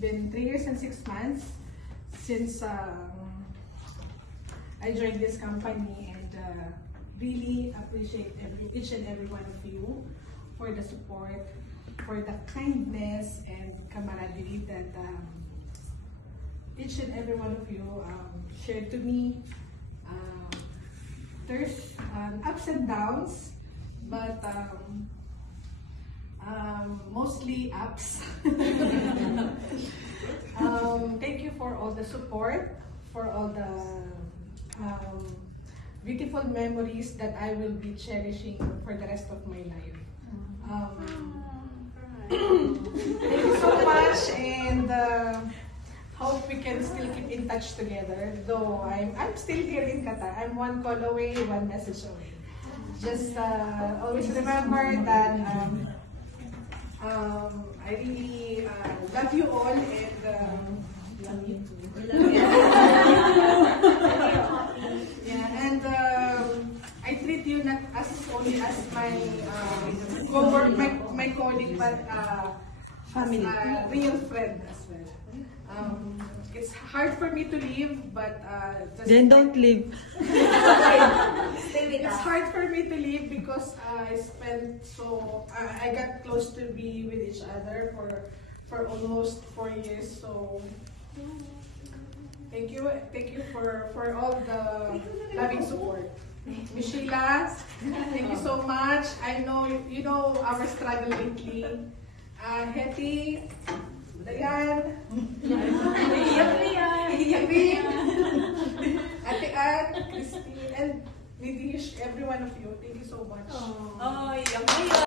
been 3 years and 6 months since I joined this company, and really appreciate each and every one of you for the support, for the kindness and camaraderie that each and every one of you shared to me. There's ups and downs, but mostly ups. Thank you for all the support, for all the beautiful memories that I will be cherishing for the rest of my life. Thank you so much, and hope we can still keep in touch together. Though I'm still here in Qatar. I'm one call away, one message away. Just always remember that I really love you all, and love you too. Yeah, and I treat you not as only as my my colleague, but family, real friend as well. It's hard for me to leave, but then don't leave. It's hard for me to leave because I got close to be with each other for almost 4 years. So thank you for all the loving support. Miss Sheila, thank you so much. I know you know our struggle lately. Hetty, Dayan, Iyak, Ate Ann, Christine, and Nidish, every one of you. Thank you so much. Oh,